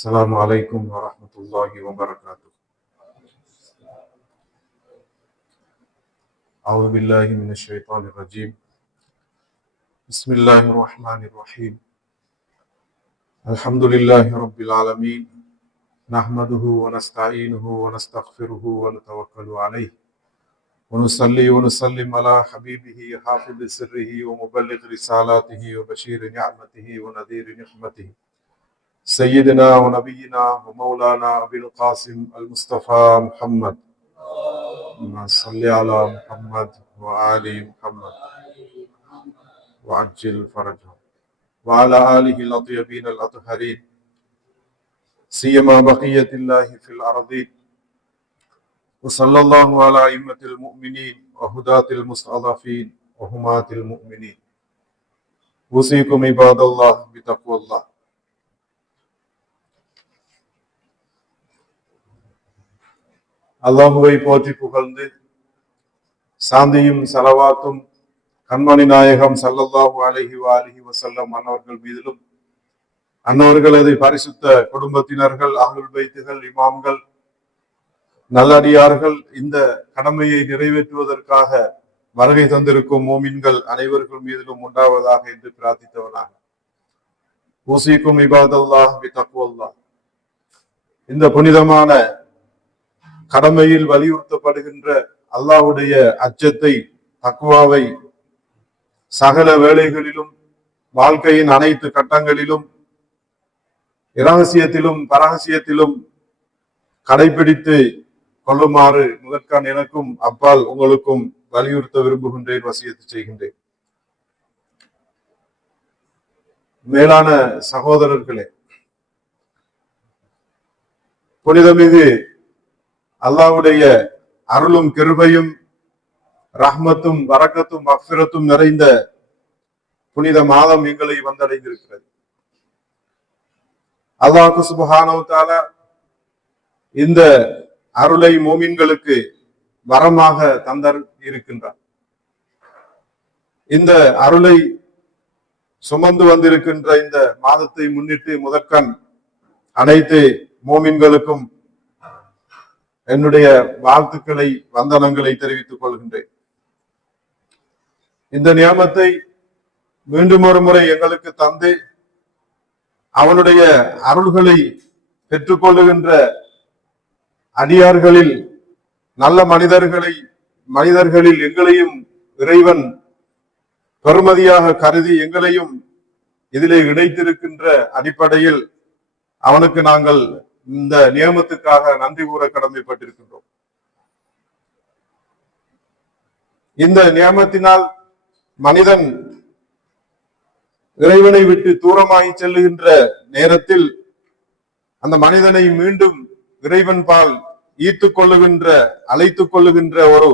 السلام عليكم ورحمة الله وبركاته. أعوذ بالله من الشيطان الرجيم. بسم الله الرحمن الرحيم. الحمد لله رب العالمين. نحمده ونستعينه ونستغفره ونتوكل عليه. ونصلي ونسلم على حبيبه حافظ سره ومبلغ رسالاته وبشير نعمته ونذير نقمته سيدنا ونبينا ومولانا أبي القاسم المصطفى محمد. صل على محمد وآل محمد وعجل فرجهم وعلى آله الأطيبين الأطهرين سيما بقية الله في الأرضين. وصلى الله على أئمة المؤمنين وهداة المستضعفين وهماة المؤمنين. أوصيكم عباد الله بتقوى الله. அல்லாஹுவை போற்றி புகழ்ந்து சாந்தியும் சலவாத்தும் கண்மணி நாயகம் ஸல்லல்லாஹு அலைஹி வஸல்லம் அன்னவர்கள் மீதிலும் அன்னவர்களது பரிசுத்த குடும்பத்தினர்கள், அஹ்லுல் பைத்துகள், இமாம்கள், நல்லடியார்கள் இந்த கடமையை நிறைவேற்றுவதற்காக வருகை தந்திருக்கும் மோமின்கள் அனைவர்கள் மீதிலும் உண்டாவதாக என்று பிரார்த்தித்தவனாக ஊசிக்கும் இபாதல்லாஹ் பிதக்வல்லாஹ். இந்த புனிதமான கடமையில் வலியுறுத்தப்படுகின்ற அல்லாஹ்வுடைய அச்சத்தை, தக்வாவை சகல வேளைகளிலும் வாழ்க்கையின் அனைத்து கட்டங்களிலும் இரகசியத்திலும் பரகசியத்திலும் கடைபிடித்து கொள்ளுமாறு முதற்கான் எனக்கும் அப்பால் உங்களுக்கும் வலியுறுத்த விரும்புகின்றேன், வசியத்து செய்கின்றேன். மேலான சகோதரர்களே, புனிதமிகு அல்லாஹ்வுடைய அருளும் கிருபையும் ரஹ்மத்தும் பரக்கத்தும் மக்ஃபிரத்தும் நிறைந்த புனித மாதம் எங்களை வந்தடைந்திருக்கிறது. அல்லாஹ் சுப்ஹானஹு வ தஆலா இந்த அருளை மோமின்களுக்கு வரமாக தந்தர் இருக்கின்றார். இந்த அருளை சுமந்து வந்திருக்கின்ற இந்த மாதத்தை முன்னிட்டு முதற்கண் அனைத்து மோமின்களுக்கும் என்னுடைய வாழ்த்துக்களை, வந்தனங்களை தெரிவித்துக் கொள்கின்றேன். இந்த நியமத்தை மீண்டும் ஒரு முறை எங்களுக்கு தந்து அவனுடைய அருள்களை பெற்றுக்கொள்ளுகின்ற அடியார்களில் நல்ல மனிதர்களில் எங்களையும் இறைவன் பெருமதியாக கருதி எங்களையும் இதிலே இணைத்திருக்கின்ற அடிப்படையில் அவனுக்கு நாங்கள் இந்த நியமத்துக்காக நன்றி கூற கடமைப்பட்டிருக்கின்றோம். இந்த நியமத்தினால் மனிதன் இறைவனை விட்டு தூரமாகி செல்லுகின்ற நேரத்தில் அந்த மனிதனை மீண்டும் இறைவன் பால் ஈர்த்துக் கொள்ளுகின்ற, அழைத்துக் கொள்ளுகின்ற ஒரு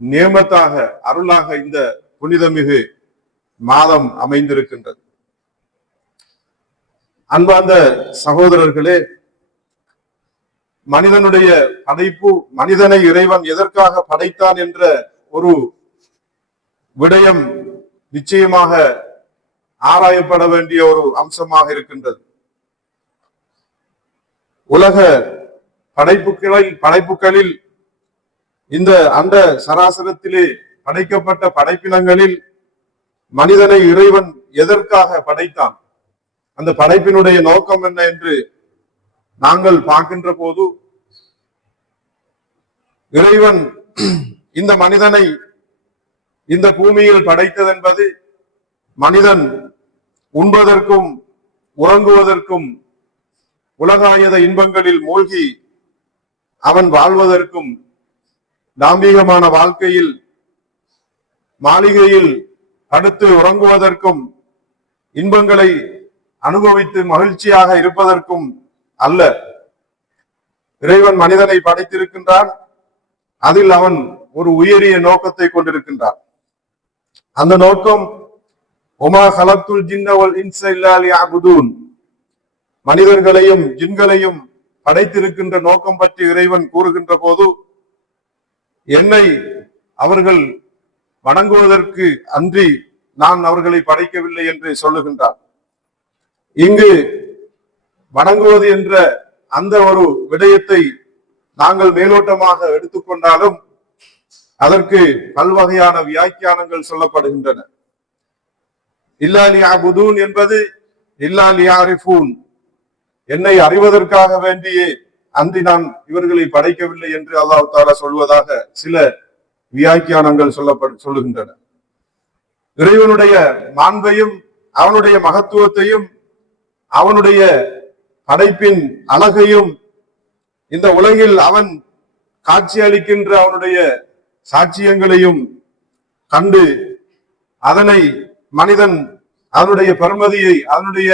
நியமத்தாக, அருளாக இந்த புனிதமிகு மாதம் அமைந்திருக்கின்றது. அன்பார்ந்த சகோதரர்களே, மனிதனுடைய படைப்பு, மனிதனை இறைவன் எதற்காக படைத்தான் என்ற ஒரு விடயம் நிச்சயமாக ஆராயப்பட வேண்டிய ஒரு அம்சமாக இருக்கின்றது. உலக படைப்புகளில் இந்த அண்ட சராசரத்திலே படைக்கப்பட்ட படைப்பினங்களில் மனிதனை இறைவன் எதற்காக படைத்தான், அந்த படைப்பினுடைய நோக்கம் என்ன என்று நாங்கள் பார்க்கின்ற போது, இறைவன் இந்த மனிதனை இந்த பூமியில் படைத்ததென்பது மனிதன் உண்பதற்கும் உறங்குவதற்கும் உலகாயத இன்பங்களில் மூழ்கி அவன் வாழ்வதற்கும், தாம்பீகமான வாழ்க்கையில் மாளிகையில் படுத்து உறங்குவதற்கும், இன்பங்களை அனுபவித்து மகிழ்ச்சியாக இருப்பதற்கும் அல்ல. இறைவன் மனிதனை படைத்திருக்கின்றான். அதில் அவன் ஒரு உயரிய நோக்கத்தை கொண்டிருக்கின்றான். அந்த நோக்கம் ஒமா கலத்துல் ஜின்ன வல் இன்ஸ இல்லா லியஅபுதூன், மனிதர்களையும் ஜின்களையும் படைத்திருக்கின்ற நோக்கம் பற்றி இறைவன் கூறுகின்ற போது, என்னை அவர்கள் வணங்குவதற்கு அன்றி நான் அவர்களை படைக்கவில்லை என்று சொல்லுகின்றார். இங்கு வணங்குவது என்ற அந்த ஒரு விடயத்தை நாங்கள் மேலோட்டமாக எடுத்துக்கொண்டாலும் அதற்கு பல்வகையான வியாக்கியானங்கள் சொல்லப்படுகின்றன. இல்லா லியஅபுதூன் என்பது இல்லா லியஅரிஃபூன், என்னை அறிவதற்காக வேண்டியே அன்றி நான் இவர்களை படைக்கவில்லை என்று அல்லாஹ் தஆலா சொல்வதாக சில வியாக்கியானங்கள் சொல்லுகின்றன. இறைவனுடைய மாண்பையும் அவனுடைய மகத்துவத்தையும் அவனுடைய படைப்பின் அழகையும் இந்த உலகில் அவன் காட்சி அளிக்கின்ற அவனுடைய சாட்சியங்களையும் கண்டு அதனை மனிதன் அதனுடைய பெருமதியை அதனுடைய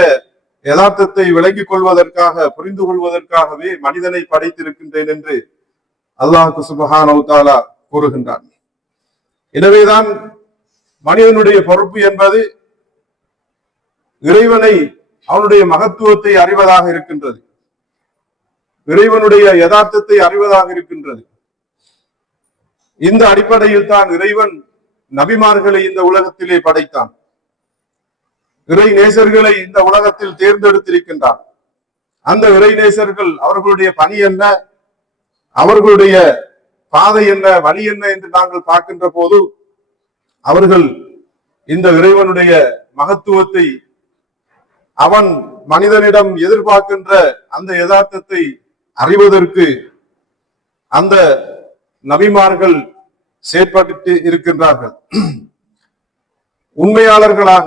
யதார்த்தத்தை விளங்கிக் கொள்வதற்காக புரிந்து கொள்வதற்காகவே மனிதனை படைத்திருக்கின்றேன் என்று அல்லாஹ் சுப்ஹானஹு வ தஆலா கூறுகின்றான். எனவேதான் மனிதனுடைய பொறுப்பு என்பது இறைவனை அவனுடைய மகத்துவத்தை அறிவதாக இருக்கின்றது, இறைவனுடைய யதார்த்தத்தை அறிவதாக இருக்கின்றது. இந்த அடிப்படையில் தான் இறைவன் நபிமார்களை இந்த உலகத்திலே படைத்தான், இறை நேசர்களை இந்த உலகத்தில் தேர்ந்தெடுத்திருக்கின்றான். அந்த இறை நேசர்கள் அவர்களுடைய பணி என்ன, அவர்களுடைய பாதை என்ன, வழி என்ன என்று நாங்கள் பார்க்கின்ற போது அவர்கள் இந்த இறைவனுடைய மகத்துவத்தை அவன் மனிதனிடம் எதிர்பார்க்கின்ற அந்த யதார்த்தத்தை அறிவதற்கு அந்த நபிமார்கள் செயற்பட்டு இருக்கின்றார்கள். உண்மையாளர்களாக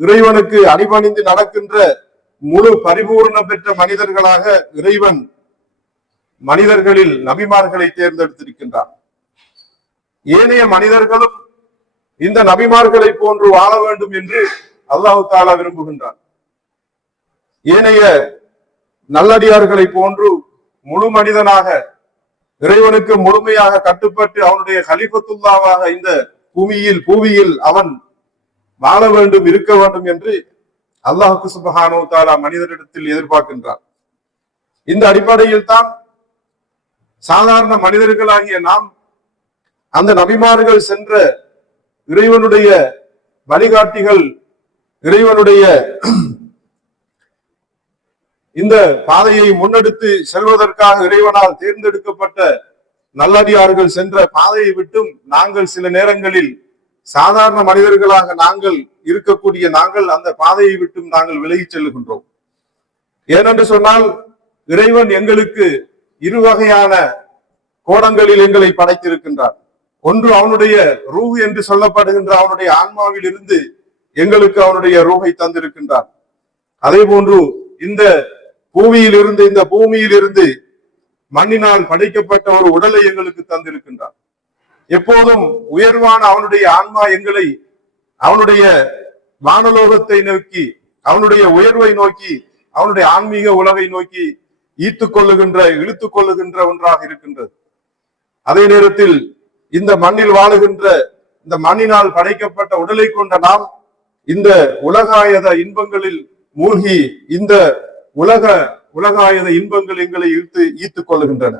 இறைவனுக்கு அடிபணிந்து நடக்கின்ற முழு பரிபூர்ணம் பெற்ற மனிதர்களாக இறைவன் மனிதர்களில் நபிமார்களை தேர்ந்தெடுத்திருக்கின்றார். ஏனைய மனிதர்களும் இந்த நபிமார்களை போன்று வாழ வேண்டும் என்று அல்லாஹ் தஆலா விரும்புகின்றார். ஏனைய நல்லடியார்களை போன்று முழு மனிதனாக இறைவனுக்கு முழுமையாக கட்டுப்பட்டு அவனுடைய கலிஃபத்துல்லாவாக இந்த பூமியில் அவன் வாழ வேண்டும், இருக்க வேண்டும் என்று அல்லாஹ் சுப்ஹானஹு வ தஆலா மனிதரிடத்தில் எதிர்பார்க்கின்றார். இந்த அடிப்படையில் தான் சாதாரண மனிதர்களாகிய நாம் அந்த நபிமார்கள் சென்ற இறைவனுடைய வழிகாட்டிகள், இறைவனுடைய இந்த பாதையை முன்னெடுத்து செல்வதற்காக இறைவனால் தேர்ந்தெடுக்கப்பட்ட நல்லடியார்கள் சென்ற பாதையை விட்டும் நாங்கள் சில நேரங்களில் சாதாரண மனிதர்களாக நாங்கள் இருக்கக்கூடிய நாங்கள் அந்த பாதையை விட்டும் நாங்கள் விலகி செல்லுகின்றோம். ஏனென்று சொன்னால் இறைவன் எங்களுக்கு இரு வகையான கோணங்களில் எங்களை படைத்திருக்கின்றார். ஒன்று அவனுடைய ரூஹ் என்று சொல்லப்படுகின்ற அவனுடைய ஆன்மாவில் இருந்து எங்களுக்கு அவனுடைய ரூஹை தந்திருக்கின்றார். அதே போன்று இந்த பூமியில் இருந்து மண்ணினால் படைக்கப்பட்ட ஒரு உடலை எங்களுக்கு தந்திருக்கின்றார். எப்போதும் உயர்வான அவனுடைய ஆன்மா எங்களை அவனுடைய வானலோகத்தை நோக்கி, அவனுடைய உயர்வை நோக்கி, அவனுடைய ஆன்மீக உலகை நோக்கி இழுத்துக் கொள்ளுகின்ற ஒன்றாக இருக்கின்றது. அதே நேரத்தில் இந்த மண்ணில் வாழுகின்ற இந்த மண்ணினால் படைக்கப்பட்ட உடலை கொண்ட நாம் இந்த உலகாயத இன்பங்களில் மூழ்கி இந்த உலகாயத இன்பங்கள் எங்களை ஈர்த்துக் கொள்ளுகின்றன.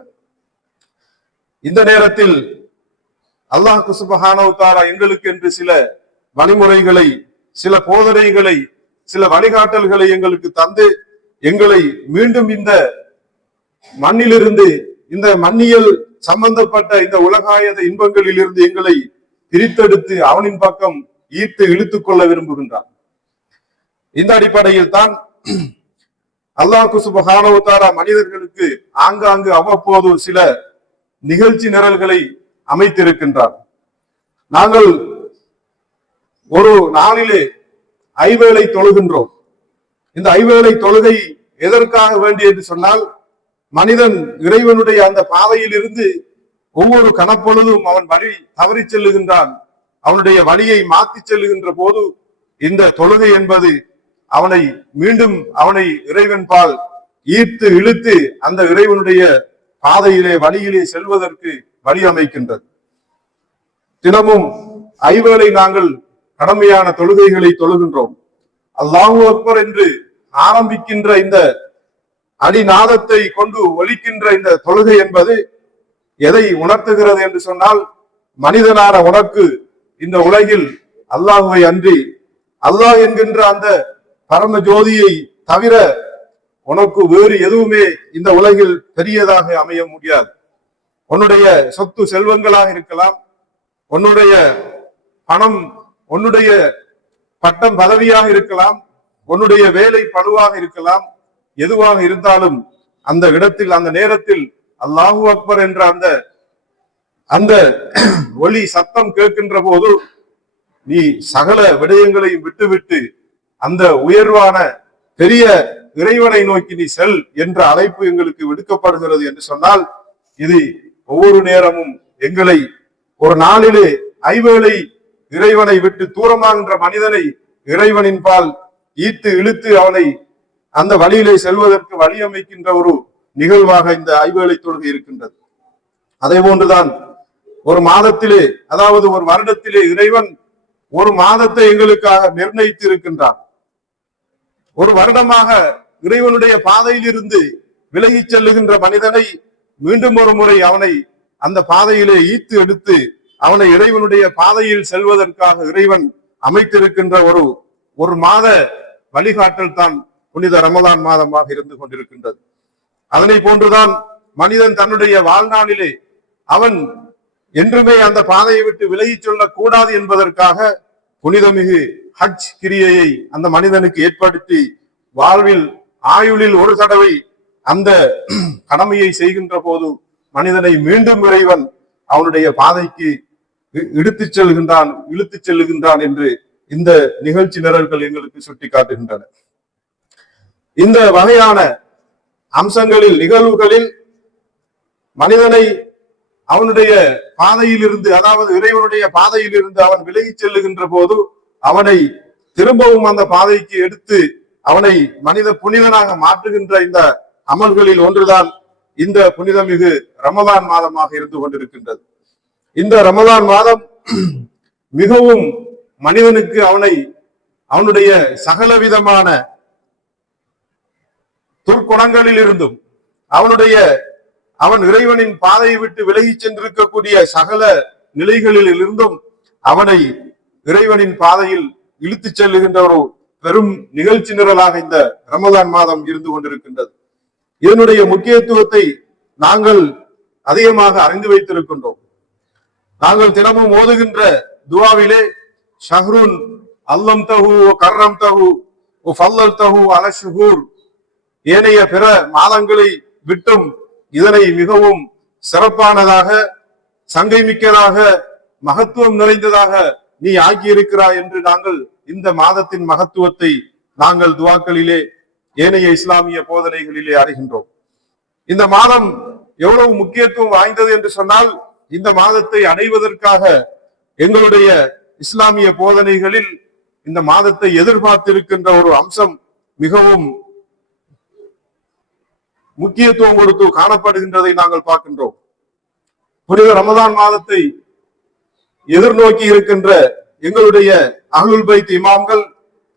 இந்த நேரத்தில் அல்லாஹ் சுப்ஹானஹு வ தஆலா எங்களுக்கு என்று சில வழிமுறைகளை, சில போதனைகளை, சில வழிகாட்டல்களை எங்களுக்கு தந்து எங்களை மீண்டும் இந்த மண்ணிலிருந்து, இந்த மண்ணியல் சம்பந்தப்பட்ட இந்த உலகாயத இன்பங்களில் இருந்து எங்களை பிரித்தெடுத்து அவனின் பக்கம் இழுத்துக் கொள்ள விரும்புகின்றான். இந்த அடிப்படையில் தான் அல்லாஹ் சுப்ஹானஹு வ தஆலா மனிதர்களுக்கு ஆங்காங்கு அவ்வப்போது சில நிகழ்ச்சி நிரல்களை அமைத்திருக்கின்றார். நாங்கள் ஒரு நாளிலே ஐவேளை தொழுகின்றோம். இந்த ஐவேளை தொழுகை எதற்காக வேண்டி என்று சொன்னால், மனிதன் இறைவனுடைய அந்த பாதையில் இருந்து ஒவ்வொரு கணப்பொழுதும் அவன் வழி தவறி செல்லுகின்றான். அவனுடைய வழியை மாற்றி செல்லுகின்ற போது இந்த தொழுகை என்பது அவனை மீண்டும் இறைவன் பால் ஈர்த்து இழுத்து அந்த இறைவனுடைய பாதையிலே வழியிலே செல்வதற்கு வழி அமைக்கின்றது. தினமும் ஐவேளை நாங்கள் கடமையான தொழுகைகளை தொழுகின்றோம். அல்லாஹு அக்பர் என்று ஆரம்பிக்கின்ற இந்த அடிநாதத்தை கொண்டு ஒலிக்கின்ற இந்த தொழுகை என்பது எதை உணர்த்துகிறது என்று சொன்னால், மனிதனான உனக்கு இந்த உலகில் அல்லாஹுவை அன்றி அல்லாஹ் என்கின்ற அந்த பரம ஜோதியை தவிர உனக்கு வேறு எதுவுமே இந்த உலகில் பெரியதாக அமைய முடியாது. உன்னுடைய சொத்து செல்வங்களாக இருக்கலாம், உன்னுடைய பணம், உன்னுடைய பட்டம் பதவியாக இருக்கலாம், உன்னுடைய வேலை பழுவாக இருக்கலாம், எதுவாக இருந்தாலும் அந்த இடத்தில் அந்த நேரத்தில் அல்லாஹு அக்பர் என்ற அந்த ஒலி சத்தம் கேட்கின்ற போது நீ சகல விடயங்களையும் விட்டுவிட்டு அந்த உயர்வான பெரிய இறைவனை நோக்கி நீ செல் என்ற அழைப்பு எங்களுக்கு விடுக்கப்படுகிறது என்று சொன்னால், இது ஒவ்வொரு நேரமும் எங்களை ஒரு நாளிலே ஐவேளை இறைவனை விட்டு தூரமாகின்ற மனிதனை இறைவனின் பால் ஈர்த்து இழுத்து அவனை அந்த வழியிலே செல்வதற்கு வழி அமைக்கின்ற ஒரு நிகழ்வாக இந்த ஐவேளை தொழுகை இருக்கின்றது. அதே போன்றுதான் ஒரு மாதத்திலே, அதாவது ஒரு வருடத்திலே இறைவன் ஒரு மாதத்தை எங்களுக்காக நிர்ணயித்து இருக்கின்றான். ஒரு வருடமாக இறைவனுடைய பாதையில் இருந்து விலகி செல்லுகின்ற மனிதனை மீண்டும் ஒரு முறை அவனை அந்த பாதையிலே ஈர்த்து எடுத்து அவனை இறைவனுடைய பாதையில் செல்வதற்காக இறைவன் அமைத்திருக்கின்ற ஒரு மாத வழிகாட்டல் தான் புனித ரமலான் மாதமாக இருந்து கொண்டிருக்கின்றது. அதனை போன்றுதான் மனிதன் தன்னுடைய வாழ்நாளிலே அவன் என்றுமே அந்த பாதையை விட்டு விலகி சொல்லக் கூடாது என்பதற்காக புனிதமிகு ஹஜ் கிரியையை அந்த மனிதனுக்கு ஏற்படுத்தி வாழ்வில் ஆயுளில் ஒரு தடவை அந்த கடமையை செய்கின்ற போது மனிதனை மீண்டும் இறைவன் அவனுடைய பாதைக்கு இழுத்துச் செல்லுகின்றான் என்று இந்த நிகழ்ச்சி நிரல்கள் எங்களுக்கு சுட்டி காட்டுகின்றன. இந்த வகையான அம்சங்களில் நிகழ்வுகளில் மனிதனை அவனுடைய பாதையில் இருந்து, அதாவது இறைவனுடைய பாதையில் இருந்து அவன் விலகி செல்லுகின்ற போது அவனை திரும்பவும் அந்த பாதைக்கு எடுத்து அவனை மனித புனிதனாக மாற்றுகின்ற இந்த அமல்களில் ஒன்றுதான் இந்த புனிதமிகு ரமலான் மாதமாக இருந்து கொண்டிருக்கின்றது. இந்த ரமலான் மாதம் மிகவும் மனிதனுக்கு அவனுடைய சகலவிதமான துர்க்குணங்களில் இருந்தும் அவன் இறைவனின் பாதையை விட்டு விலகி சென்றிருக்கக்கூடிய சகல நிலைகளில் இருந்தும் அவனை இறைவனின் பாதையில் இழுத்துச் செல்லுகின்ற ஒரு பெரும் நிகழ்ச்சி நிரலாக இந்த ரமலான் மாதம் இருந்து கொண்டிருக்கின்றது. இதனுடைய முக்கியத்துவத்தை நாங்கள் அதிகமாக அறிந்து வைத்திருக்கின்றோம். நாங்கள் தினமும் ஓதுகின்ற துவாவிலே ஷஹ்ருன் அல்லம் தஹு கர்ரம் தஹு ஃபல்லல் தஹு அல ஷுஹூர், ஏனைய பிற மாதங்களை விட்டும் இதனை மிகவும் சிறப்பானதாக, சங்கை மிக்கதாக, மகத்துவம் நிறைந்ததாக நீ ஆக்கியிருக்கிறாய் என்று நாங்கள் இந்த மாதத்தின் மகத்துவத்தை நாங்கள் துவாக்களிலே ஏனைய இஸ்லாமிய போதனைகளிலே அறிகின்றோம். இந்த மாதம் எவ்வளவு முக்கியத்துவம் வாய்ந்தது என்று சொன்னால், இந்த மாதத்தை அடைவதற்காக எங்களுடைய இஸ்லாமிய போதனைகளில் இந்த மாதத்தை எதிர்பார்த்திருக்கின்ற ஒரு அம்சம் மிகவும் முக்கியத்துவம் கொடுத்து காணப்படுகின்றதை நாங்கள் பார்க்கின்றோம். புனித ரமதான் மாதத்தை எதிர்நோக்கி இருக்கின்ற எங்களுடைய அஹ்லுல் பைத் இமாம்கள்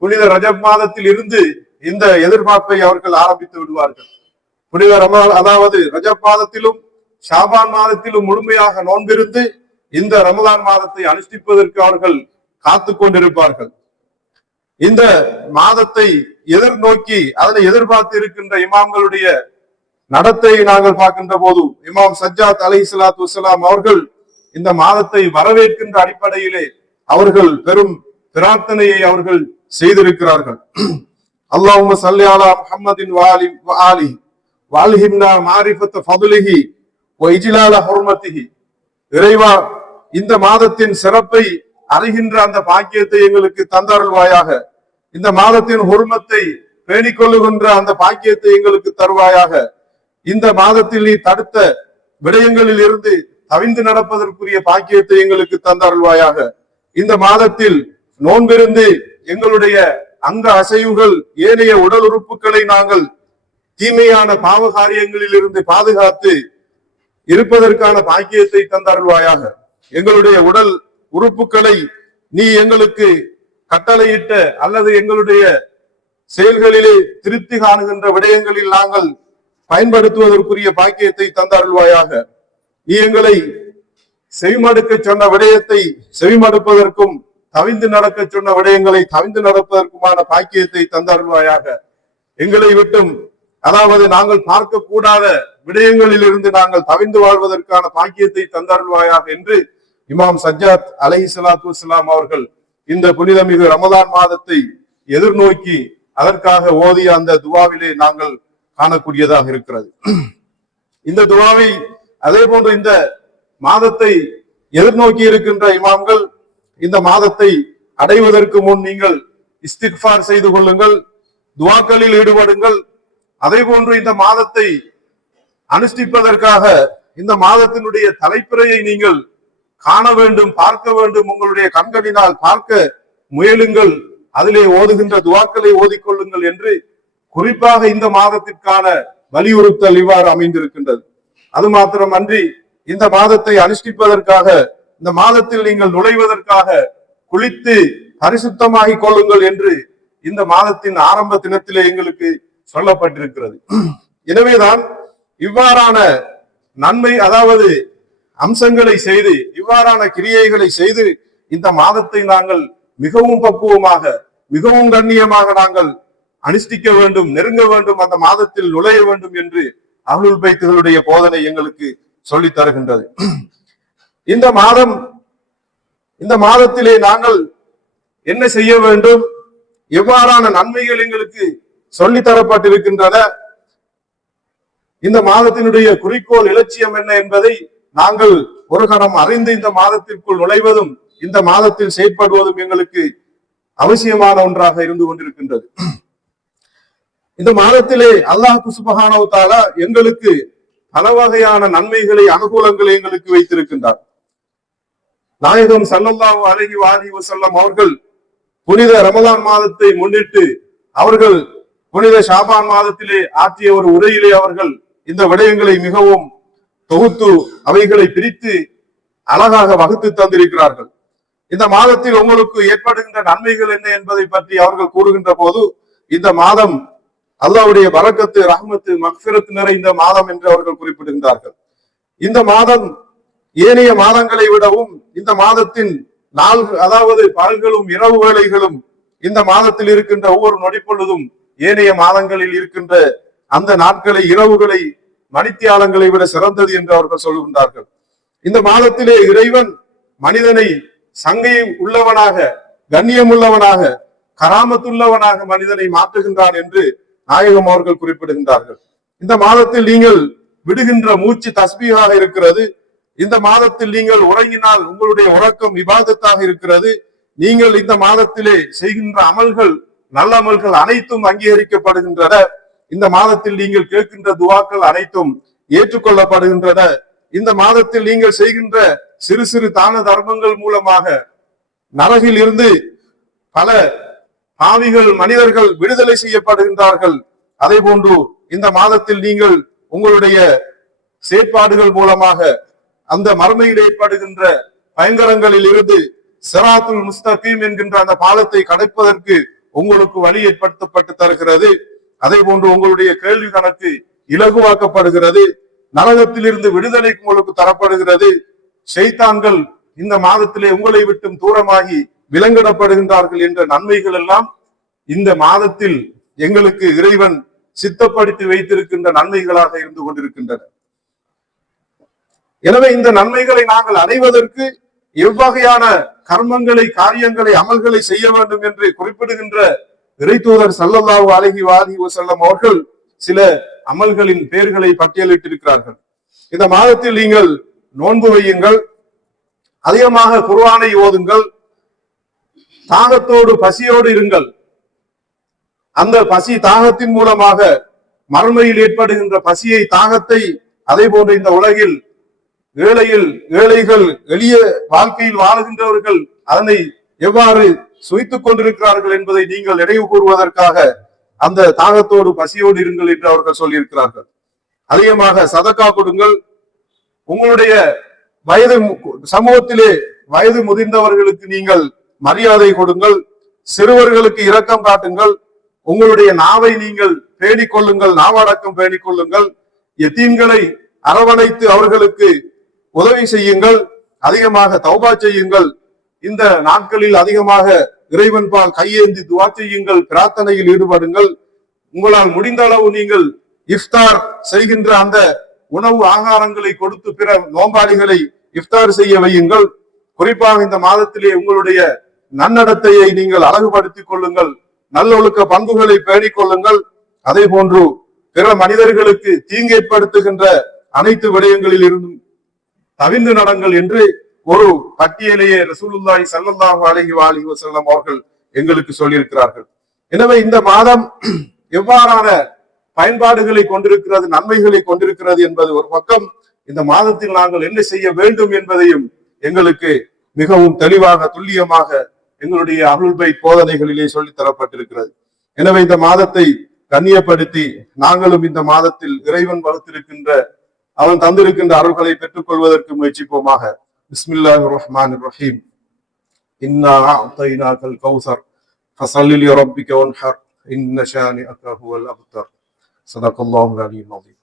புனித ரஜப் மாதத்தில் இருந்து இந்த எதிர்பார்ப்பை அவர்கள் ஆரம்பித்து விடுவார்கள். புனித ரமதான், அதாவது ரஜப் மாதத்திலும் ஷாபான் மாதத்திலும் முழுமையாக நோன்பிருந்து இந்த ரமதான் மாதத்தை அனுஷ்டிப்பதற்கு அவர்கள் காத்து கொண்டிருப்பார்கள். இந்த மாதத்தை எதிர்நோக்கி அதனை எதிர்பார்த்து இருக்கின்ற இமாம்களுடைய நடத்தை நாங்கள் பார்க்கின்ற போது, இமாம் சஜ்ஜாத் அலைஹிஸ்ஸலாத்து வஸ்ஸலாம் அவர்கள் இந்த மாதத்தை வரவேற்கின்ற அடிப்படையிலே அவர்கள் பெரும் பிரார்த்தனையை அவர்கள் செய்திருக்கிறார்கள். அல்லாஹும்ம ஸல்லி அலா முஹம்மதின் வ ஆலிஹி வஅல்ஹிம்னா மாரிஃபத ஃபத்லிஹி வ இஜ்லால ஹுர்மத்திஹி. இறைவா, இந்த மாதத்தின் சிறப்பை அறிகின்ற அந்த பாக்கியத்தை எங்களுக்கு தந்தருள்வாயாக. இந்த மாதத்தின் ஹுர்மத்தை பேணிக் கொள்ளுகின்ற அந்த பாக்கியத்தை எங்களுக்கு தருவாயாக. இந்த மாதத்தில் நீ தடுத்த விடயங்களில் இருந்து தவிந்து நடப்பதற்குரிய பாக்கியத்தை எங்களுக்கு தந்தருள்வாயாக. இந்த மாதத்தில் நோன்பிருந்து எங்களுடைய அங்க அசைவுகள், ஏனைய உடல் உறுப்புகளை நாங்கள் தீமையான பாவ காரியங்களில் இருந்து பாதுகாத்து இருப்பதற்கான பாக்கியத்தை தந்தருள்வாயாக. எங்களுடைய உடல் உறுப்புகளை நீ எங்களுக்கு கட்டளையிட்ட அல்லது எங்களுடைய செயல்களிலே திருப்தி காணுகின்ற விடயங்களில் நாங்கள் பயன்படுத்துவதற்குரிய பாக்கியத்தை தந்தருள்வாயாக. நீ எங்களை செவிமடுக்க சொன்ன விடயத்தை செவிமடுப்பதற்கும் தவிந்து நடக்க சொன்ன விடயங்களை தவிந்து நடப்பதற்குமான பாக்கியத்தை தந்தருள்வாயாக. எங்களை விட்டும் அதாவது நாங்கள் பார்க்க கூடாத விடயங்களில் இருந்து நாங்கள் தவிந்து வாழ்வதற்கான பாக்கியத்தை தந்தருள்வாயாக என்று இமாம் சஜ்ஜாத் அலைஹிஸ்ஸலாத்து வஸ்ஸலாம் அவர்கள் இந்த புனிதமிகு ரமதான் மாதத்தை எதிர்நோக்கி அதற்காக ஓதிய அந்த துவாவிலே நாங்கள் காணக்கூடியதாக இருக்கிறது. இந்த துவாவை அதே போன்று இந்த மாதத்தை எதிர்நோக்கி இருக்கின்ற இமாம்கள் இந்த மாதத்தை அடைவதற்கு முன் நீங்கள் இஸ்திக்ஃபார் செய்து கொள்ளுங்கள், துவாக்களில் ஈடுபடுங்கள். அதே போன்று இந்த மாதத்தை அனுஷ்டிப்பதற்காக இந்த மாதத்தினுடைய தலைப்பிறையை நீங்கள் காண வேண்டும், பார்க்க வேண்டும், உங்களுடைய கண்களினால் பார்க்க முயலுங்கள், அதிலே ஓதுகின்ற துவாக்களை ஓதிக்கொள்ளுங்கள் என்று குறிப்பாக இந்த மாதத்திற்கான வலியுறுத்தல் இவ்வாறு அமைந்திருக்கின்றது. அது மாத்திரமன்றி இந்த மாதத்தை அனுஷ்டிப்பதற்காக இந்த மாதத்தில் நீங்கள் நுழைவதற்காக குளித்து பரிசுத்தமாகி கொள்ளுங்கள் என்று இந்த மாதத்தின் ஆரம்ப தினத்திலே எங்களுக்கு சொல்லப்பட்டிருக்கிறது. எனவேதான் இவ்வாறான நன்மை அதாவது அம்சங்களை செய்து இவ்வாறான கிரியைகளை செய்து இந்த மாதத்தை நாங்கள் மிகவும் பக்குவமாக மிகவும் கண்ணியமாக நாங்கள் அனுஷ்டிக்க வேண்டும், நெருங்க வேண்டும், அந்த மாதத்தில் நுழைய வேண்டும் என்று அஹ்லுல் பைத்துகளுடைய போதனை எங்களுக்கு சொல்லி தருகின்றது. இந்த மாதத்திலே நாங்கள் என்ன செய்ய வேண்டும், எவ்வாறான நன்மைகள் எங்களுக்கு சொல்லி தரப்பட்டிருக்கின்றன, இந்த மாதத்தினுடைய குறிக்கோள் இலட்சியம் என்ன என்பதை நாங்கள் ஒரு கணம் அறிந்து இந்த மாதத்திற்குள் நுழைவதும் இந்த மாதத்தில் செயற்படுவதும் எங்களுக்கு அவசியமான ஒன்றாக இருந்து கொண்டிருக்கின்றது. இந்த மாதத்திலே அல்லாஹ் சுப்ஹானஹு வ தஆலா எங்களுக்கு பல வகையான நன்மைகளை அனுகூலங்களை எங்களுக்கு வைத்திருக்கின்றார். நாயகம் ஸல்லல்லாஹு அலைஹி வஸல்லம் அவர்கள் புனித ரமலான் மாதத்தை முன்னிட்டு அவர்கள் புனித ஷாபான் மாதத்திலே ஆற்றிய ஒரு உரையிலே அவர்கள் இந்த விடயங்களை மிகவும் தொகுத்து அவைகளை பிரித்து அழகாக வகுத்து தந்திருக்கிறார்கள். இந்த மாதத்தில் உங்களுக்கு ஏற்படுகின்ற நன்மைகள் என்ன என்பதை பற்றி அவர்கள் கூறுகின்ற போது இந்த மாதம் அல்லாஹ்வுடைய பரக்கத்து, ரஹ்மத்து, மக்ஃபிரத் நிறைந்த மாதம் என்று அவர்கள் குறிப்பிடுகின்றார்கள். இந்த மாதம் ஏனைய மாதங்களை விடவும் இந்த மாதத்தின் நாள் அதாவது பகல்களும் இரவு வேளைகளும் இந்த மாதத்தில் இருக்கின்ற ஒவ்வொரு நொடிப்பொழுதும் ஏனைய மாதங்களில் இருக்கின்ற அந்த நாட்களை இரவுகளை மணித்தியாலங்களை விட சிறந்தது என்று அவர்கள் சொல்லுகின்றார்கள். இந்த மாதத்திலே இறைவன் மனிதனை சங்கை உள்ளவனாக, கண்ணியம் உள்ளவனாக, கராமத்துள்ளவனாக மனிதனை மாற்றுகின்றான் என்று நாயகம் அவர்கள் குறிப்பிடுகின்றார்கள். இந்த மாதத்தில் நீங்கள் விடுகின்ற மூச்சு தஸ்பீஹாக இருக்கிறது. இந்த மாதத்தில் நீங்கள் உறங்கினால் உங்களுடைய உறக்கம் இபாதத்தாக இருக்கிறது. நீங்கள் இந்த மாதத்திலே செய்கின்ற அமல்கள், நல்ல அமல்கள் அனைத்தும் அங்கீகரிக்கப்படுகின்றன. இந்த மாதத்தில் நீங்கள் கேட்கின்ற துவாக்கள் அனைத்தும் ஏற்றுக்கொள்ளப்படுகின்றன. இந்த மாதத்தில் நீங்கள் செய்கின்ற சிறு சிறு தான தர்மங்கள் மூலமாக நரகில் இருந்து பல பாவிகள் மனிதர்கள் விடுதலை செய்யப்படுகின்றார்கள். அதே போன்று இந்த மாதத்தில் நீங்கள் உங்களுடைய செயற்பாடுகள் மூலமாக அந்த மறுமையில் ஏற்படுகின்ற பயங்கரங்களில் இருந்து சிராத்துல் முஸ்தகீம் என்கின்ற அந்த பாலத்தை கடப்பதற்கு உங்களுக்கு வழி ஏற்படுத்தப்பட்டு தருகிறது. அதே போன்று உங்களுடைய கேள்வி கணக்கு இலகுவாக்கப்படுகிறது. நரகத்தில் இருந்து விடுதலை உங்களுக்கு தரப்படுகிறது. ஷைத்தான்கள் இந்த மாதத்திலே உங்களை விட்டும் தூரமாகி விலங்கிடப்படுகின்றார்கள் என்ற நன்மைகள் எல்லாம் இந்த மாதத்தில் எங்களுக்கு இறைவன் சித்தப்படுத்தி வைத்திருக்கின்ற நன்மைகளாக இருந்து கொண்டிருக்கின்றன. எனவே இந்த நன்மைகளை நாங்கள் அடைவதற்கு எவ்வகையான கர்மங்களை, காரியங்களை, அமல்களை செய்ய வேண்டும் என்று குறிப்பிடுகின்ற இறைத்தூதர் ஸல்லல்லாஹு அலைஹி வஸல்லம் அவர்கள் சில அமல்களின் பெயர்களை பட்டியலிட்டிருக்கிறார்கள். இந்த மாதத்தில் நீங்கள் நோன்பு வையுங்கள், அதிகமாக குர்ஆனை ஓதுங்கள், தாகத்தோடு பசியோடு இருங்கள். அந்த பசி தாகத்தின் மூலமாக மறுமையில் ஏற்படுகின்ற பசியை, தாகத்தை, அதே போன்று இந்த உலகில் ஏழைகள் எளிய வாழ்க்கையில் வாழுகின்றவர்கள் அதனை எவ்வாறு சுய்த்துக் கொண்டிருக்கிறார்கள் என்பதை நீங்கள் நினைவு கூறுவதற்காக அந்த தாகத்தோடு பசியோடு இருங்கள் என்று அவர்கள் சொல்லியிருக்கிறார்கள். அதிகமாக சதக்கா கொடுங்கள். உங்களுடைய வயது சமூகத்திலே வயது முதிர்ந்தவர்களுக்கு நீங்கள் மரியாதை கொடுங்கள். சிறுவர்களுக்கு இரக்கம் காட்டுங்கள். உங்களுடைய நாவை நீங்கள் பேணிக் கொள்ளுங்கள், நாவடக்கம் பேணிக் கொள்ளுங்கள். யதீம்களை அரவணைத்து அவர்களுக்கு உதவி செய்யுங்கள். அதிகமாக தௌபா செய்யுங்கள். இந்த நாட்களில் அதிகமாக இறைவன் பால் கையேந்தி துவா செய்யுங்கள், பிரார்த்தனையில் ஈடுபடுங்கள். உங்களால் முடிந்த அளவு நீங்கள் இஃப்தார் செய்கின்ற அந்த உணவு ஆகாரங்களை கொடுத்து பிற நோம்பாளிகளை இஃப்தார் செய்ய வையுங்கள். குறிப்பாக இந்த மாதத்திலே உங்களுடைய நன்னடத்தையை நீங்கள் அழகுபடுத்திக் கொள்ளுங்கள், நல்லொழுக்க பண்புகளை பேணிக் கொள்ளுங்கள். அதே போன்று பிற மனிதர்களுக்கு தீங்கேற்படுத்துகின்ற அனைத்து விடயங்களில் இருந்தும் தவிர்ந்து நடங்கள் என்று ஒரு பட்டியலையே ரசூலுல்லாஹி ஸல்லல்லாஹு அலைஹி வஸல்லம் அவர்கள் எங்களுக்கு சொல்லியிருக்கிறார்கள். எனவே இந்த மாதம் எவ்வாறான பயன்பாடுகளை கொண்டிருக்கிறது, நன்மைகளை கொண்டிருக்கிறது என்பது ஒரு பக்கம், இந்த மாதத்தில் நாங்கள் என்ன செய்ய வேண்டும் என்பதையும் எங்களுக்கு மிகவும் தெளிவாக துல்லியமாக எங்களுடைய அருள் பைத் போதனைகளிலே சொல்லித் தரப்பட்டிருக்கிறது. எனவே இந்த மாதத்தை கண்ணியப்படுத்தி நாங்களும் இந்த மாதத்தில் இறைவன் வகுத்திருக்கின்ற அவன் தந்திருக்கின்ற அருள்களை பெற்றுக் கொள்வதற்கு முயற்சிப்போமாக. பிஸ்மில்லாஹிர் ரஹ்மானிர் ரஹீம். இன்னா அஅதைனாகல் கௌஸர் ஃபஸல்லி லிரப்பிக வன்ஹர் இன்ன ஷானிஅக ஹுவல் அப்தர். ஸதகல்லாஹுல் அலிய்யுல் அஸீம்.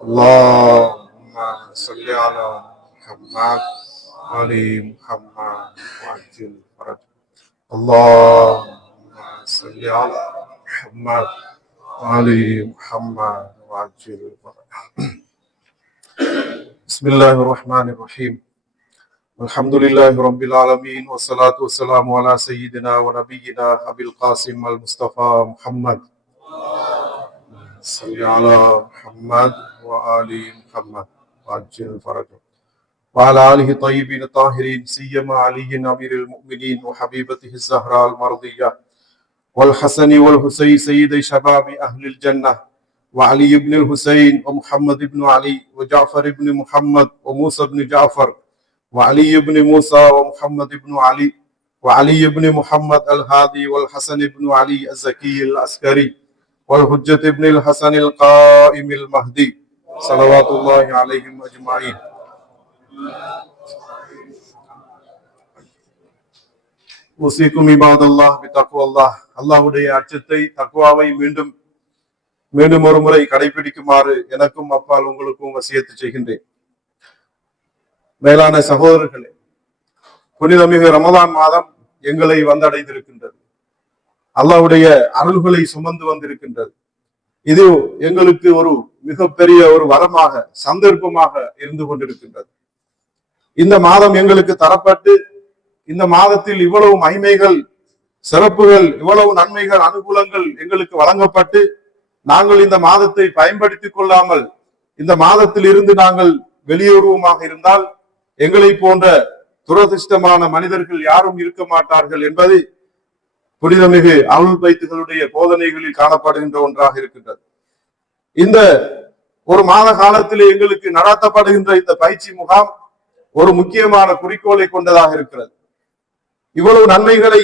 அல்லாஹும்ம ஸல்லி அலா முஹம்மத் வஅலி முஹம்மத் வஅஜில் ஃபரஜ். اللهم صل على محمد وعلى محمد وعجل فرجه. بسم الله الرحمن الرحيم. الحمد لله رب العالمين والصلاة والسلام على سيدنا ونبينا أبي القاسم المصطفى محمد. صل على محمد وآل محمد وعجل فرجه وعلى آله الطيبين الطاهرين سيما علي أمير المؤمنين وحبيبته الزهراء المرضية والحسن والحسين سيدي شباب أهل الجنة وعلي بن الحسين ومحمد بن علي وجعفر بن محمد وموسى بن جعفر وعلي بن موسى ومحمد بن علي وعلي بن محمد الهادي والحسن بن علي الزكي العسكري والحجة بن الحسن القائم المهدي صلوات الله عليهم أجمعين. உஸீக்கும் இபாதல்லாஹ் பித்தக்வல்லாஹ். அல்லாஹ்வுடைய அச்சத்தை, தக்வாவை மீண்டும் மீண்டும் ஒரு முறை கடைபிடிக்குமாறு எனக்கும் அப்பால் உங்களுக்கும் வசியத்து செய்கின்றேன். மேலான சகோதரர்களே, புனிதமிகு ரமதான் மாதம் எங்களை வந்தடைந்திருக்கின்றது. அல்லாஹ்வுடைய அருள்களை சுமந்து வந்திருக்கின்றது. இது எங்களுக்கு ஒரு மிகப்பெரிய ஒரு வரமாக, சந்தர்ப்பமாக இருந்து கொண்டிருக்கின்றது. இந்த மாதம் எங்களுக்கு தரப்பட்டு, இந்த மாதத்தில் இவ்வளவு மகிமைகள், சிறப்புகள், இவ்வளவு நன்மைகள், அனுகூலங்கள் எங்களுக்கு வழங்கப்பட்டு, நாங்கள் இந்த மாதத்தை பயன்படுத்திக் கொள்ளாமல் இந்த மாதத்தில் இருந்து நாங்கள் வெளியேறுவோமாக இருந்தால் எங்களை போன்ற துரதிர்ஷ்டமான மனிதர்கள் யாரும் இருக்க மாட்டார்கள் என்பது புனிதமிகு அருள் பைத்துகளுடைய போதனைகளில் காணப்படுகின்ற ஒன்றாக இருக்கின்றது. இந்த ஒரு மாத காலத்திலே எங்களுக்கு நடத்தப்படுகின்ற இந்த பயிற்சி முகாம் ஒரு முக்கியமான குறிக்கோளை கொண்டதாக இருக்கிறது. இவ்வளவு நன்மைகளை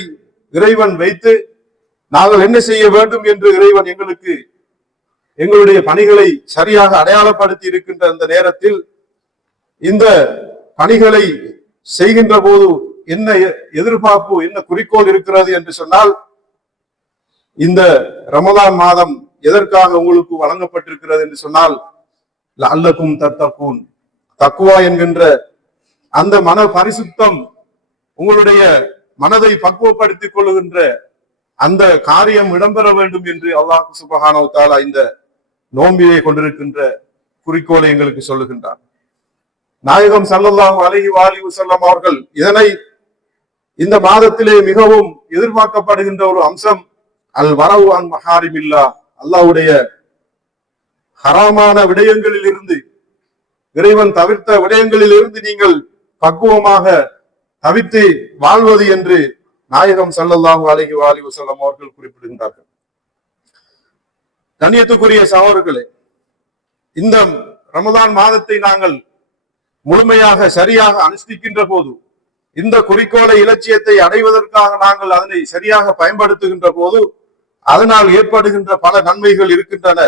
இறைவன் வைத்து நாங்கள் என்ன செய்ய வேண்டும் என்று இறைவன் எங்களுக்கு எங்களுடைய பணிகளை சரியாக அடையாளப்படுத்தி இருக்கின்ற அந்த நேரத்தில் இந்த பணிகளை செய்கின்ற போது என்ன எதிர்பார்ப்பு, என்ன குறிக்கோள் இருக்கிறது என்று சொன்னால், இந்த ரமதான் மாதம் எதற்காக உங்களுக்கு வழங்கப்பட்டிருக்கிறது என்று சொன்னால், லஅல்லகும் தத்தகூன், தக்வா என்கின்ற அந்த மன பரிசுத்தம், உங்களுடைய மனதை பக்குவப்படுத்திக் கொள்ளுகின்ற அந்த காரியம் இடம்பெற வேண்டும் என்று அல்லாஹ் சுப்ஹானஹு வ தஆலா இந்த நோம்பிலே கொண்டிருக்கின்ற குறிக்கோளை எங்களுக்கு சொல்லுகின்றார். நாயகம் ஸல்லல்லாஹு அலைஹி வஸல்லம் அவர்கள் இதனை இந்த மாதத்திலே மிகவும் எதிர்பார்க்கப்படுகின்ற ஒரு அம்சம், அல் வரவு அன் மஹாரிமில்லா, அல்லாஹ்வுடைய ஹராமான விடயங்களில் இருந்து, இறைவன் தவிர்த்த விடயங்களில் இருந்து நீங்கள் பக்குவமாக தவித்து வாழ்வது என்று நாயகம் ஸல்லல்லாஹு அலைஹி வஸல்லம் அவர்கள் குறிப்பிடுகின்றார்கள். கண்ணியத்துக்குரிய சகோதரர்களே, இந்த ரமதான் மாதத்தை நாங்கள் முழுமையாக சரியாக அனுஷ்டிக்கின்ற போது, இந்த குறிக்கோளை, இலட்சியத்தை அடைவதற்காக நாங்கள் அதனை சரியாக பயன்படுத்துகின்ற போது அதனால் ஏற்படுகின்ற பல நன்மைகள் இருக்கின்றன.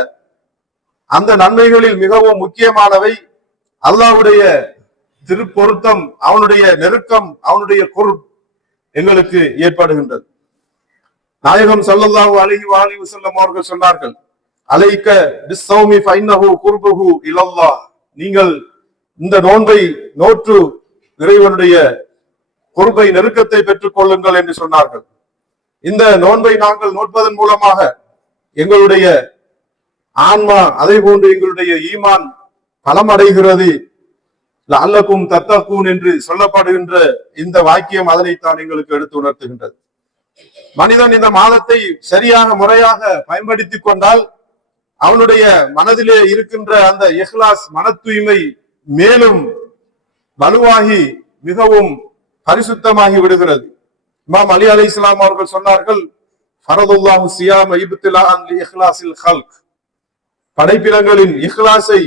அந்த நன்மைகளில் மிகவும் முக்கியமானவை அல்லாஹ்வுடைய திருப்பொருத்தம், அவனுடைய நெருக்கம், அவனுடைய குர்ப் எங்களுக்கு ஏற்படுகின்றது. நாயகம் ஸல்லல்லாஹு அலைஹி வஸல்லம் அவர்கள் சொன்னார்கள், அலைக்க பிஸ்ஸௌமி ஃபைன்னஹு குர்புஹு இலல்லாஹ், நீங்கள் இந்த நோன்பை நோற்று இறைவனுடைய குர்பை நெருக்கத்தை பெற்றுக் கொள்ளுங்கள் என்று சொன்னார்கள். இந்த நோன்பை நாங்கள் நோட்பதன் மூலமாக எங்களுடைய ஆன்மா, அதே போன்று எங்களுடைய ஈமான் பலமடைகிறது. அல்லக்கும் தத்தக்கூன் என்று சொல்லப்படுகின்ற இந்த வாக்கியம் அதனைத்தான் எங்களுக்கு எடுத்து உணர்த்துகின்றது. மனிதன் இந்த மாதத்தை சரியாக முறையாக பயன்படுத்திக் கொண்டால் அவனுடைய மனதிலே இருக்கின்ற அந்த இஹ்லாஸ், மன தூய்மை மேலும் வலுவாகி மிகவும் பரிசுத்தமாகி விடுகிறது. இமாம் அலி அலைஹிஸ்ஸலாம் அவர்கள் சொன்னார்கள், ஃபரதுல்லாஹு ஸியாம இப்திலாஅன் லிஇஹ்லாஸில் ஹல்க், படைப்பினங்களின் இஹ்லாஸை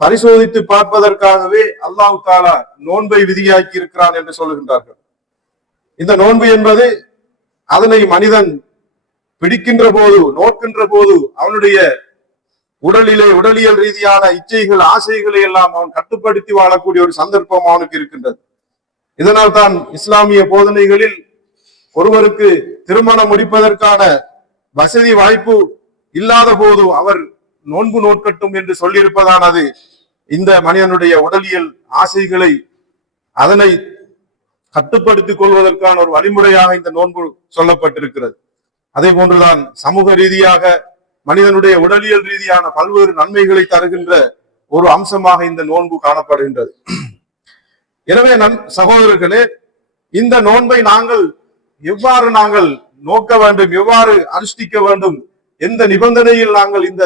பரிசோதித்து பார்ப்பதற்காகவே அல்லாஹ் தஆலா நோன்பை விதியாக்கி இருக்கிறான் என்று சொல்லுகின்றார்கள். இந்த நோன்பு என்பது அதனை மனிதன் பிடிக்கின்ற போது, நோக்கின்ற போது அவனுடைய உடலியல் ரீதியான இச்சைகள், ஆசைகளை எல்லாம் அவன் கட்டுப்படுத்தி வாழக்கூடிய ஒரு சந்தர்ப்பம் அவனுக்கு இருக்கின்றது. இதனால் தான் இஸ்லாமிய போதனைகளில் ஒருவருக்கு திருமணம் முடிப்பதற்கான வசதி வாய்ப்பு இல்லாத போது அவர் நோன்பு நோக்கட்டும் என்று சொல்லியிருப்பதானது இந்த மனிதனுடைய உடலியல் ஆசைகளை அதனை கட்டுப்படுத்திக் கொள்வதற்கான ஒரு வழிமுறையாக இந்த நோன்பு சொல்லப்பட்டிருக்கிறது. அதே போன்றுதான் சமூக ரீதியாக மனிதனுடைய உடலியல் ரீதியான பல்வேறு நன்மைகளை தருகின்ற ஒரு அம்சமாக இந்த நோன்பு காணப்படுகின்றது. எனவே சகோதரர்களே, இந்த நோன்பை எவ்வாறு நாங்கள் நோக்க வேண்டும், எவ்வாறு அனுஷ்டிக்க வேண்டும், எந்த நிபந்தனையில் நாங்கள் இந்த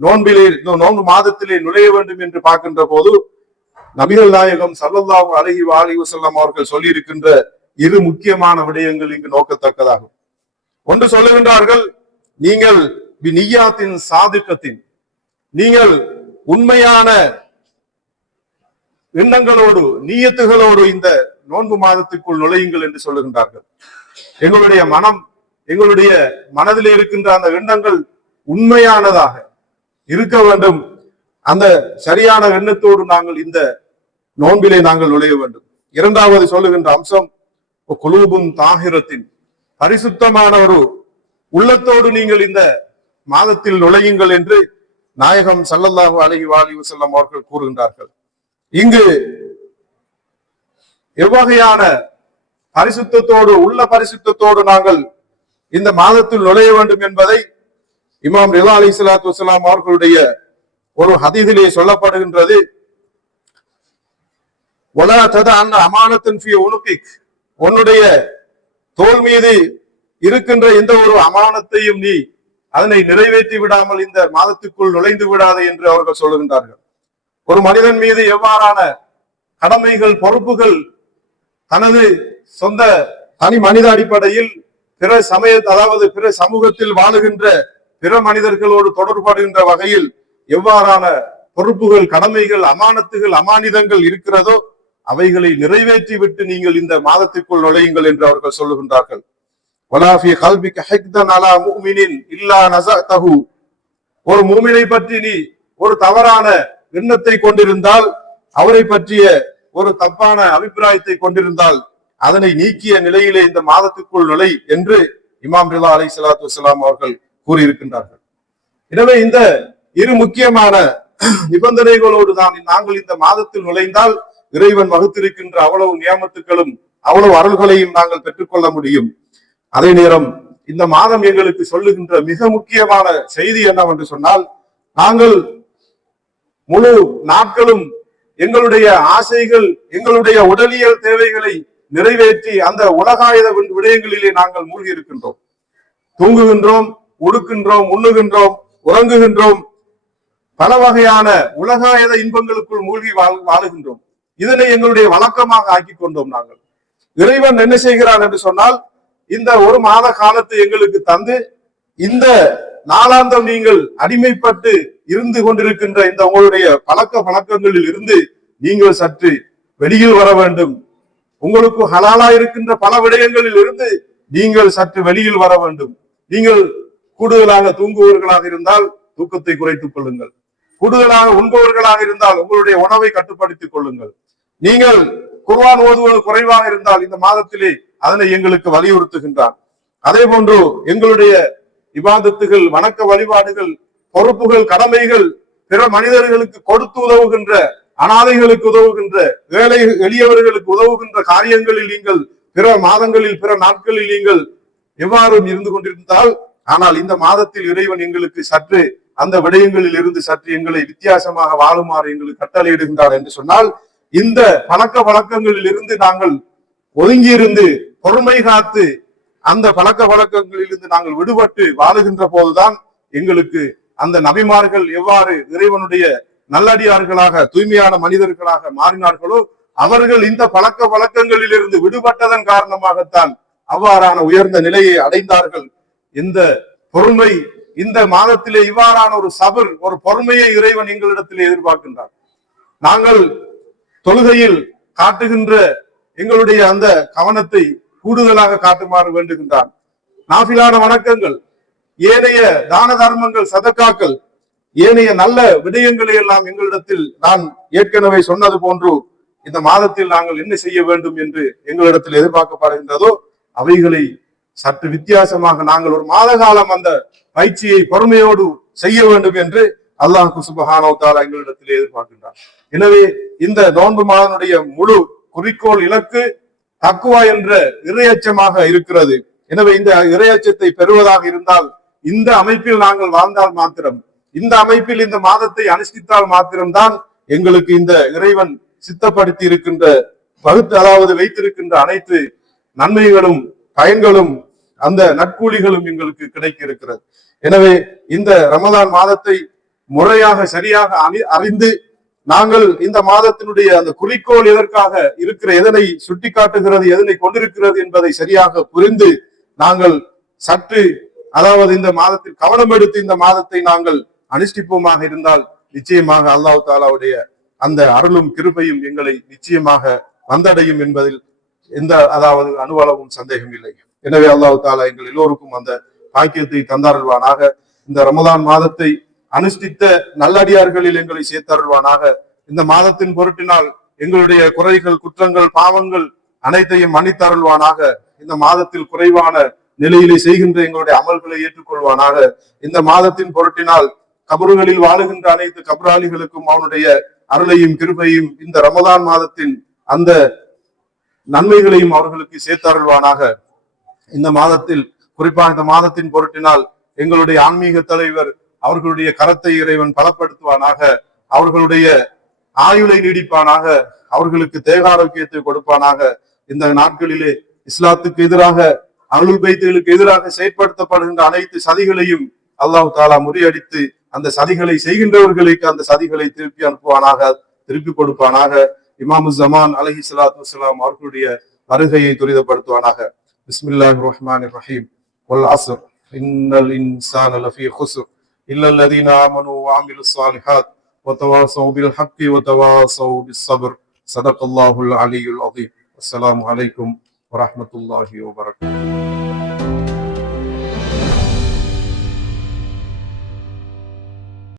நோன்பு மாதத்திலே நுழைய வேண்டும் என்று பார்க்கின்ற போது நபிகள் நாயகம் ஸல்லல்லாஹு அலைஹி வஸல்லம் அவர்கள் சொல்லியிருக்கின்ற இரு முக்கியமான விடயங்கள் இங்கு நோக்கத்தக்கதாகும். ஒன்று சொல்லுகின்றார்கள், நீங்கள் நிய்யாத்தின் சாதிக்கத்தின், நீங்கள் உண்மையான எண்ணங்களோடு, நீயத்துகளோடு இந்த நோன்பு மாதத்திற்குள் நுழையுங்கள் என்று சொல்லுகின்றார்கள். எங்களுடைய மனதில் இருக்கின்ற அந்த எண்ணங்கள் உண்மையானதாக இருக்க வேண்டும். அந்த சரியான எண்ணத்தோடு நாங்கள் இந்த நோன்பிலே நாங்கள் நுழைய வேண்டும். இரண்டாவது சொல்லுகின்ற அம்சம் குலூபும் தாஹிரத்தின், பரிசுத்தமான ஒரு உள்ளத்தோடு நீங்கள் இந்த மாதத்தில் நுழையுங்கள் என்று நாயகம் ஸல்லல்லாஹு அலைஹி வஸல்லம் அவர்கள் கூறுகின்றார்கள். இங்கு எவ்வகையான பரிசுத்தத்தோடு, உள்ள பரிசுத்தத்தோடு நாங்கள் இந்த மாதத்தில் நுழைய வேண்டும் என்பதை இமாம் ரிலா அலைஹிஸ்ஸலாத்து வஸ்ஸலாம் அவர்களுடைய ஒரு ஹதீஸிலே சொல்லப்படுகின்றது. வலா ததஅன்ன அமானத்தன் ஃபீ உனுகிக், உன்னுடைய தோள் மீது இருக்கின்ற எந்த ஒரு அமானத்தையும் நீ அதனை நிறைவேற்றி விடாமல் இந்த மாதத்துக்குள் நுழைந்து விடாதே என்று அவர்கள் சொல்லுகின்றார்கள். ஒரு மனிதன் மீது எவ்வாறான கடமைகள், பொறுப்புகள் தனது சொந்த தனி மனித அடிப்படையில் பிற சமூகத்தில் வாழுகின்ற பிற மனிதர்களோடு தொடர்படுகின்ற வகையில் எவ்வாறான பொறுப்புகள், கடமைகள், அமானத்துகள், அமானிதங்கள் இருக்கிறதோ அவைகளை நிறைவேற்றி விட்டு நீங்கள் இந்த மாதத்திற்குள் நுழையுங்கள் என்று அவர்கள் சொல்லுகின்றார்கள். ஒரு மூமினை பற்றி நீ ஒரு தவறான எண்ணத்தை கொண்டிருந்தால், அவரை பற்றிய ஒரு தப்பான அபிப்பிராயத்தை கொண்டிருந்தால் அதனை நீக்கிய நிலையிலே இந்த மாதத்துக்குள் நுழை என்று இமாம் ரிலா அலைஹிஸ்ஸலாத்து வஸ்ஸலாம் அவர்கள் கூறியிருக்கின்றார்கள். எனவே இந்த இரு முக்கியமான நிபந்தனைகளோடு தான் நாங்கள் இந்த மாதத்தில் நுழைந்தால் இறைவன் வகுத்திருக்கின்ற அவ்வளவு நியமத்துக்களும் அவ்வளவு அருள்களையும் நாங்கள் பெற்றுக்கொள்ள முடியும். அதே நேரம் இந்த மாதம் எங்களுக்கு சொல்லுகின்ற மிக முக்கியமான செய்தி என்னவென்று சொன்னால், நாங்கள் முழு நாட்களும் எங்களுடைய ஆசைகள், எங்களுடைய உடலியல் தேவைகளை நிறைவேற்றி அந்த உலகாயுத விடயங்களிலே நாங்கள் மூழ்கி இருக்கின்றோம். தூங்குகின்றோம், உடுக்கின்றோம், உண்ணுகின்றோம், உறங்குகின்றோம், பல வகையான உலகாயுத இன்பங்களுக்குள் மூழ்கி வாழுகின்றோம். இதனை எங்களுடைய வழக்கமாக ஆக்கி கொண்டோம். நாங்கள் இறைவன் என்ன செய்கிறான் என்று சொன்னால், இந்த ஒரு மாத காலத்தை எங்களுக்கு தந்து இந்த நாளாந்தம் நீங்கள் அடிமைப்பட்டு இருந்து கொண்டிருக்கின்ற இந்த உங்களுடைய பழக்கங்களில் இருந்து நீங்கள் சற்று வெளியில் வர வேண்டும். உங்களுக்கு ஹலாலா இருக்கின்ற பல விடயங்களில் இருந்து நீங்கள் சற்று வெளியில் வர வேண்டும். நீங்கள் கூடுதலாக தூங்குபவர்களாக இருந்தால் தூக்கத்தை குறைத்துக் கொள்ளுங்கள். கூடுதலாக உண்பவர்களாக இருந்தால் உங்களுடைய உணவை கட்டுப்படுத்திக் கொள்ளுங்கள். நீங்கள் குர்ஆன் ஓதுவது குறைவாக இருந்தால் இந்த மாதத்திலே அதனை எங்களுக்கு வலியுறுத்துகின்றார். அதே போன்று எங்களுடைய இபாதத்துகள், வணக்க வழிபாடுகள், பொறுப்புகள், கடமைகள், பிற மனிதர்களுக்கு கொடுத்து உதவுகின்ற அனாதைகளுக்கு உதவுகின்ற, ஏழை எளியவர்களுக்கு உதவுகின்ற காரியங்களில் நீங்கள் பிற மாதங்களில் பிற நாட்களில் நீங்கள் எவ்வாறு இருந்து கொண்டிருந்தால், ஆனால் இந்த மாதத்தில் இறைவன் எங்களுக்கு சற்று அந்த விடயங்களில் இருந்து சற்று எங்களை வித்தியாசமாக வாழுமாறு எங்களுக்கு கட்டளையிடுகின்றார் என்று சொன்னால், இந்த பழக்க வழக்கங்களில் இருந்து நாங்கள் ஒதுங்கி இருந்து பொறுமை காத்து அந்த பழக்க வழக்கங்களில் இருந்து நாங்கள் விடுபட்டு வாழுகின்ற போதுதான் எங்களுக்கு அந்த நபிமார்கள் எவ்வாறு இறைவனுடைய நல்லடியார்களாக தூய்மையான மனிதர்களாக மாறினார்களோ, அவர்கள் இந்த பழக்க வழக்கங்களில் இருந்து விடுபட்டதன் காரணமாகத்தான் அவ்வாறான உயர்ந்த நிலையை அடைந்தார்கள். இந்த பொறுமை, இந்த மாதத்திலே இவ்வாறான ஒரு சபர், ஒரு பொறுமையை இறைவன் எங்களிடத்திலே எதிர்பார்க்கின்றார். நாங்கள் தொழுகையில் காட்டுகின்ற எங்களுடைய அந்த கவனத்தை கூடுதலாக காட்டுமாறு வேண்டுகின்றார். நாஃபிலான வணக்கங்கள், ஏனைய தான தர்மங்கள், சதக்காக்கள், ஏனைய நல்ல விடயங்களை எல்லாம் எங்களிடத்தில் நான் ஏற்கனவே சொன்னது போன்று இந்த மாதத்தில் நாங்கள் என்ன செய்ய வேண்டும் என்று எங்களிடத்தில் எதிர்பார்க்கப்படுகின்றதோ அவைகளை சற்று வித்தியாசமாக நாங்கள் ஒரு மாத காலம் அந்த பயிற்சியை பொறுமையோடு செய்ய வேண்டும் என்று அல்லாஹ் சுப்ஹானஹு வ தஆலா எங்களிடத்தில் எதிர்பார்க்கின்றார். எனவே இந்த நோன்பு மாதனுடைய முழு குறிக்கோள் இலக்கு தக்குவா என்ற இறையச்சமாக இருக்கிறது. எனவே இந்த இறையச்சத்தை பெறுவதாக இருந்தால் இந்த அமைப்பில் நாங்கள் வாழ்ந்தால் மாத்திரம், இந்த அமைப்பில் இந்த மாதத்தை அனுஷ்டித்தால் மாத்திரம்தான் எங்களுக்கு இந்த இறைவன் சித்தப்படுத்தி இருக்கின்ற அதாவது வைத்திருக்கின்ற அனைத்து நன்மைகளும் பயன்களும் அந்த நற்கூலிகளும் எங்களுக்கு கிடைக்க இருக்கிறது. எனவே இந்த ரமதான் மாதத்தை முறையாக சரியாக அறிந்து நாங்கள் இந்த மாதத்தினுடைய அந்த குறிக்கோள் எதற்காக இருக்கிற, எதனை சுட்டி காட்டுகிறது, எதனை கொண்டிருக்கிறது என்பதை சரியாக புரிந்து நாங்கள் சற்று அதாவது இந்த மாதத்தில் கவனம் எடுத்து இந்த மாதத்தை நாங்கள் அனுஷ்டிப்போமாக இருந்தால் நிச்சயமாக அல்லாஹ் தாலாவுடைய அந்த அருளும் கிருபையும் எங்களை நிச்சயமாக வந்தடையும் என்பதில் எந்த அதாவது அணுவளவும் சந்தேகம் இல்லை. எனவே அல்லாஹ் தாலா எங்கள் எல்லோருக்கும் அந்த பாக்கியத்தை தந்தாருள்வானாக. இந்த ரமதான் மாதத்தை அனுஷ்டித்த நல்லடியார்களில் எங்களை சேர்த்தருள்வானாக. இந்த மாதத்தின் பொருட்டினால் எங்களுடைய குறைகள், குற்றங்கள், பாவங்கள் அனைத்தையும் மன்னித்தருள்வானாக. இந்த மாதத்தில் குறைவான நிலையிலே செய்கின்ற எங்களுடைய அமல்களை ஏற்றுக்கொள்வானாக. இந்த மாதத்தின் பொருட்டினால் கபறுகளில் வாழுகின்ற அனைத்து கபராளிகளுக்கும் அவனுடைய அருளையும் கிருபையும் இந்த ரமதான் மாதத்தின் அந்த நன்மைகளையும் அவர்களுக்கு சேர்த்தருள்வானாக. இந்த மாதத்தில் குறிப்பாக இந்த மாதத்தின் பொருட்டினால் எங்களுடைய ஆன்மீக தலைவர் அவர்களுடைய கரத்தை இறைவன் பலப்படுத்துவானாக, அவர்களுடைய ஆயுளை நீடிப்பானாக, அவர்களுக்கு தேகாரோக்கியத்தை கொடுப்பானாக. இந்த நாட்களிலே இஸ்லாத்துக்கு எதிராக, அருள் பைத்துகளுக்கு எதிராக செயற்படுத்தப்படுகின்ற அனைத்து சதிகளையும் அல்லாஹ் தாலா முறியடித்து அந்த சதிகளை செய்கின்றவர்களுக்கு அந்த சதிகளை திருப்பி அனுப்புவானாக, திருப்பி கொடுப்பானாக. இமாமு ஜமான் அலைஹி ஸலாத்து வஸ்ஸலாம் அவர்களுடைய வருகையை துரிதப்படுத்துவானாக. பிஸ்மில்லாஹிர் ரஹ்மானிர் ரஹீம். வல் அஸ்ர் இன்னல் இன்சான லஃபீ குஸ்ர் இல்லல்லதீன ஆமனூ வஅமிலுஸ் ஸாலிஹாத் வதவாஸவ் பில் ஹக்கி வதவாஸவ் பிஸ் ஸப்ர். ஸதகல்லாஹுல் அலியுல் அஸீம். அஸ்ஸலாமு அலைக்கும் வரஹ்மத்துல்லாஹி வபரகாத்துஹு.